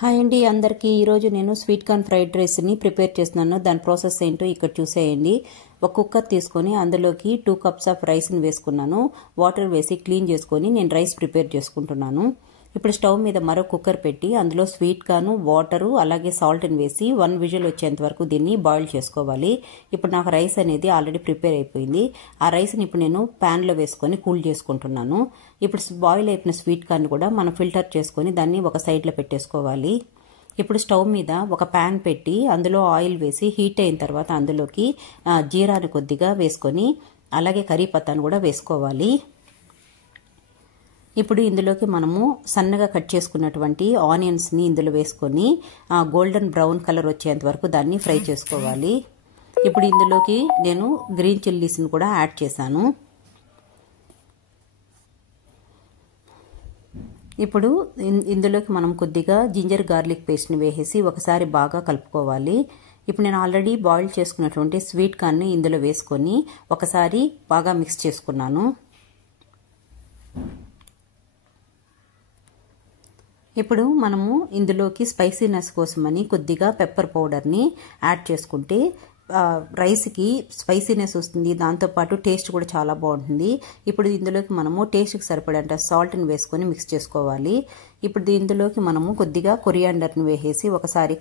Hi అండి అందరికీ ఈరోజు నేను స్వీట్ కార్న్ ఫ్రైడ్ రైస్ని ప్రిపేర్ చేస్తున్నాను. దాని ప్రాసెస్ ఏంటో ఇక్కడ చూసేయండి. ఒక కుక్కర్ తీసుకొని అందులోకి 2 కప్స్ ఆఫ్ రైస్ని వేసుకున్నాను. వాటర్ వేసి క్లీన్ చేసుకొని నేను రైస్ ప్రిపేర్ చేసుకుంటున్నాను. ఇప్పుడు స్టవ్ మీద మరో కుక్కర్ పెట్టి అందులో స్వీట్ కార్న్, వాటరు అలాగే సాల్ట్ని వేసి 1 విజిల్ వచ్చేంత వరకు దీన్ని బాయిల్ చేసుకోవాలి. ఇప్పుడు నాకు రైస్ అనేది ఆల్రెడీ ప్రిపేర్ అయిపోయింది. ఆ రైస్ని ఇప్పుడు నేను ప్యాన్లో వేసుకొని కూల్ చేసుకుంటున్నాను. ఇప్పుడు బాయిల్ అయిపోయిన స్వీట్ కార్న్ కూడా మనం ఫిల్టర్ చేసుకొని దాన్ని ఒక సైడ్లో పెట్టేసుకోవాలి. ఇప్పుడు స్టవ్ మీద ఒక ప్యాన్ పెట్టి అందులో ఆయిల్ వేసి హీట్ అయిన తర్వాత అందులోకి జీరాని కొద్దిగా వేసుకొని అలాగే కరీపత్తాను కూడా వేసుకోవాలి. ఇప్పుడు ఇందులోకి మనము సన్నగా కట్ చేసుకున్నటువంటి ఆనియన్స్ని ఇందులో వేసుకొని గోల్డెన్ బ్రౌన్ కలర్ వచ్చేంత వరకు దాన్ని ఫ్రై చేసుకోవాలి. ఇప్పుడు ఇందులోకి నేను గ్రీన్ చిల్లీస్ని కూడా యాడ్ చేశాను. ఇప్పుడు ఇందులోకి మనం కొద్దిగా జింజర్ గార్లిక్ పేస్ట్ని వేసేసి ఒకసారి బాగా కలుపుకోవాలి. ఇప్పుడు నేను ఆల్రెడీ బాయిల్ చేసుకున్నటువంటి స్వీట్ కార్న్ని ఇందులో వేసుకొని ఒకసారి బాగా మిక్స్ చేసుకున్నాను. ఇప్పుడు మనము ఇందులోకి స్పైసీనెస్ కోసమని కొద్దిగా పెప్పర్ పౌడర్ని యాడ్ చేసుకుంటే రైస్కి స్పైసీనెస్ వస్తుంది, దాంతోపాటు టేస్ట్ కూడా చాలా బాగుంటుంది. ఇప్పుడు ఇందులోకి మనము టేస్ట్కి సరిపడంత సాల్ట్ని వేసుకొని మిక్స్ చేసుకోవాలి. ఇప్పుడు ఇందులోకి మనము కొద్దిగా కొరియాండర్ని వేసేసి ఒకసారి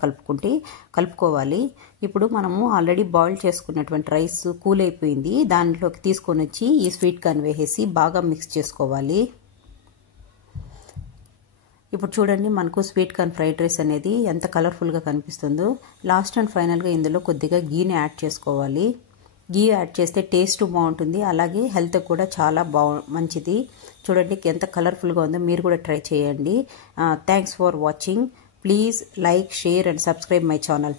కలుపుకోవాలి. ఇప్పుడు మనము ఆల్రెడీ బాయిల్ చేసుకున్నటువంటి రైస్ కూల్ అయిపోయింది, దాంట్లోకి తీసుకొని వచ్చి ఈ స్వీట్ కార్న్ వేసేసి బాగా మిక్స్ చేసుకోవాలి. ఇప్పుడు చూడండి, మనకు స్వీట్ కార్న్ ఫ్రైడ్ రైస్ అనేది ఎంత కలర్ఫుల్గా కనిపిస్తుందో. లాస్ట్ అండ్ ఫైనల్గా ఇందులో కొద్దిగా గీని యాడ్ చేసుకోవాలి. గీ యాడ్ చేస్తే టేస్ట్ బాగుంటుంది, అలాగే హెల్త్ కూడా చాలా మంచిది. చూడండి ఎంత కలర్ఫుల్గా ఉందో, మీరు కూడా ట్రై చేయండి. Thanks for watching. Please like, share and subscribe my channel.